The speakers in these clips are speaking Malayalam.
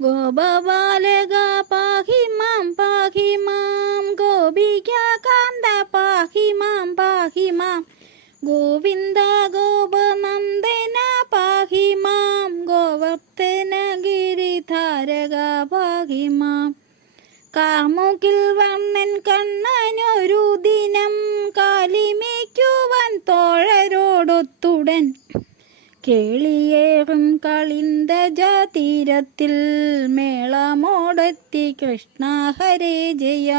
ഗോപബാലക പാഹി മാം ഗോപികാന്ത പാഹി മാം ഗോവിന്ദ ഗോപനന്ദന പാഹി മാം ഗോവർദ്ധന ഗിരിധാരക പാഹി മാം. കാമുകിൽ വർണ്ണൻ കണ്ണനൊരു ദിനം കാലിമേക്കുവാൻ തോഴരോടൊത്തുടൻ കേളിയേറും കളിന്തജാതീരത്തിൽ മേളമോടെത്തി കൃഷ്ണ ഹരേ ജയ.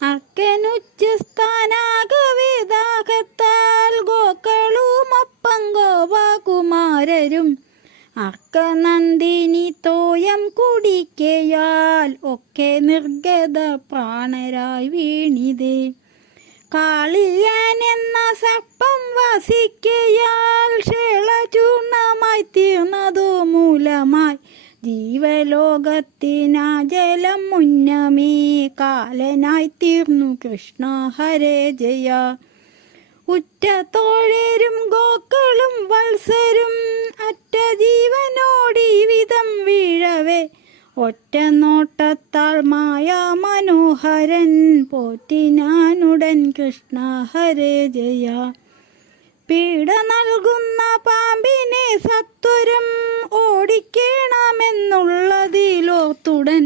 അർക്കനുച്ചസ്ഥാനാകവേദാഹത്താൽ ഗോക്കളുമൊപ്പം ഗോപകുമാരരും അർക്കനന്ദിനി തോയം കുടിക്കയാൽ ഒക്കെ നിർഗത പ്രാണരായി വീണിതേ. കാളിയാൻ എന്ന സർപ്പം വസിക്കയാൽ ക്ഷേളചൂർണമായി തീർന്നതോ മൂലമായി ജീവലോകത്തിനാജലം മുന്നമേ കാലനായി തീർന്നു കൃഷ്ണ ഹരേ ജയ. ഉറ്റ തോഴരും ഗോക്കളും വത്സരും അറ്റ ജീവനോടി വിധം വീഴവേ ഒറ്റ നോട്ടത്താൽ മായ മനോഹരൻ പോറ്റിനാനുടൻ കൃഷ്ണ ഹരേ ജയ. പീഡ നൽകുന്ന പാമ്പിനെ സത്വരം ഓടിക്കണമെന്നുള്ളതിലോർത്തുടൻ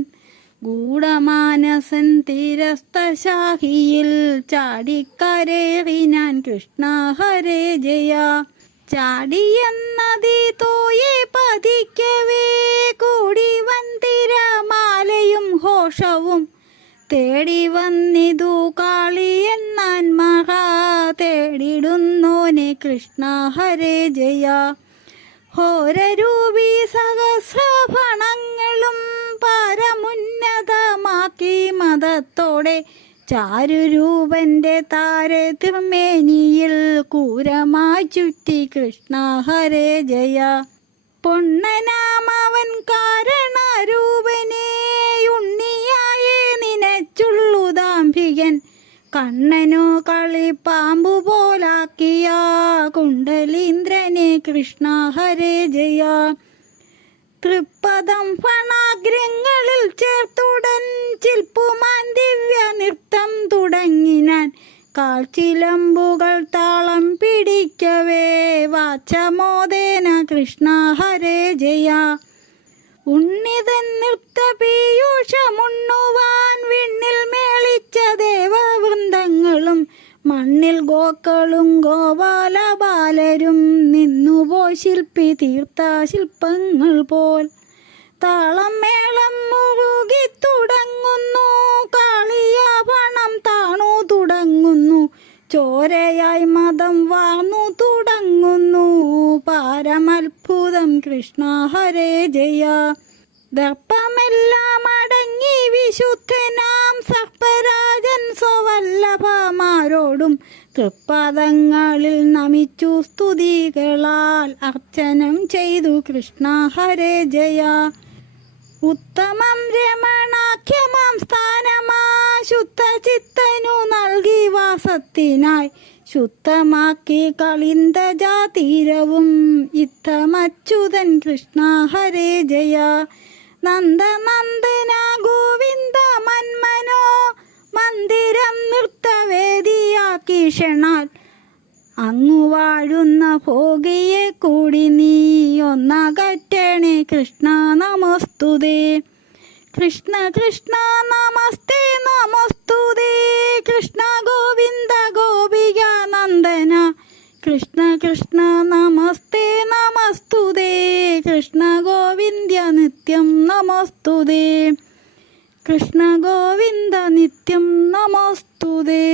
ഗൂഢമാനസൻ തീരസ്ഥശാഹിയിൽ ചാടിക്കരേറിനാൻ കൃഷ്ണ ഹരേ ജയ. ചാടിയെന്നതി തോയെ പതിക്കവേ കൂടി വന്തിരമാലയും ഘോഷവും തേടി വന്നിതു കാളി എന്നാൻ മഹാ തേടിടുന്നോനെ കൃഷ്ണ ഹരേ ജയ. ഘോരരൂപി സഹസ്രഫണങ്ങളും പരമുന്നതമാക്കി മതത്തോടെ ചാരുരൂപന്റെ താരെ തിർമേനിയിൽ കൂരമായി ചുറ്റി കൃഷ്ണ ഹരേ ജയ. പൊണ്ണനാമവൻ കാരണരൂപനെ ഉണ്ണിയായേ നിനച്ചുള്ളുദാംഭികൻ കണ്ണനോ കളിപ്പാമ്പു പോലാക്കിയ കുണ്ടലീന്ദ്രനെ കൃഷ്ണ ഹരേ ജയ. തൃപ്പദം ഫണാഗ്രങ്ങളിൽ ചേർത്തുടൻ ചിൽപ്പുമാൻ ദിവ്യ നൃത്തം തുടങ്ങിനാൻ കാൽച്ചിലമ്പുകൾ താളം പിടിക്കവേ വാചമോദേന കൃഷ്ണ ഹരേ ജയ. ഉണ്ണിതൻ നൃത്ത പീയൂഷമുണ്ണുവാൻ വിണ്ണിൽ മേളിച്ച ദേവവൃന്ദങ്ങളും മണ്ണിൽ ഗോക്കളും ഗോപാലബാലരും നിന്നുപോയി ശില്പി തീർത്ത ശില്പങ്ങൾ പോൽ. താളം മേളം മുറുകി തുടങ്ങുന്നു കാളിയാഭണം താണു തുടങ്ങുന്നു ചോരയായി മതം വാർന്നു തുടങ്ങുന്നു പാരമത്ഭുതം കൃഷ്ണ ഹരേ ജയ. ദർപ്പമെല്ലാം അടങ്ങി വിശുദ്ധനാം സർപ്പരാജൻ സ്വവല്ലഭമാരോടും തൃപ്പാദങ്ങളിൽ നമിച്ചു സ്തുതികളാൽ അർച്ചനം ചെയ്തു കൃഷ്ണ ഹരേ ജയ. ഉത്തമം രമണാഖ്യമാം സ്ഥാനമാ ശുദ്ധ ചിത്തനു നൽകി വാസത്തിനായി ശുദ്ധമാക്കി കളിന്തജാതീരവും ഇത്തമച്യുതൻ കൃഷ്ണ ഹരേ ജയ. നന്ദനന്ദന ഗോവിന്ദ മന്മനോ മന്ദിരം നൃത്തവേദിയാക്കി ക്ഷണാൽ അങ്ങു വാഴുന്ന ഭോഗിയെ കൂടി നീ ഒന്നകറ്റണേ കൃഷ്ണ നമസ്തുതേ. കൃഷ്ണ കൃഷ്ണ നമസ്തേ നമസ്തുതേ കൃഷ്ണ ഗോവിന്ദ ഗോപികാനന്ദന കൃഷ്ണ കൃഷ്ണ നമസ്തേ നമസ്തുതേ കൃഷ്ണ ഗോവിന്ദ നിത്യം നമസ്തുതേ കൃഷ്ണ ഗോവിന്ദ നിത്യം നമസ്തുതേ.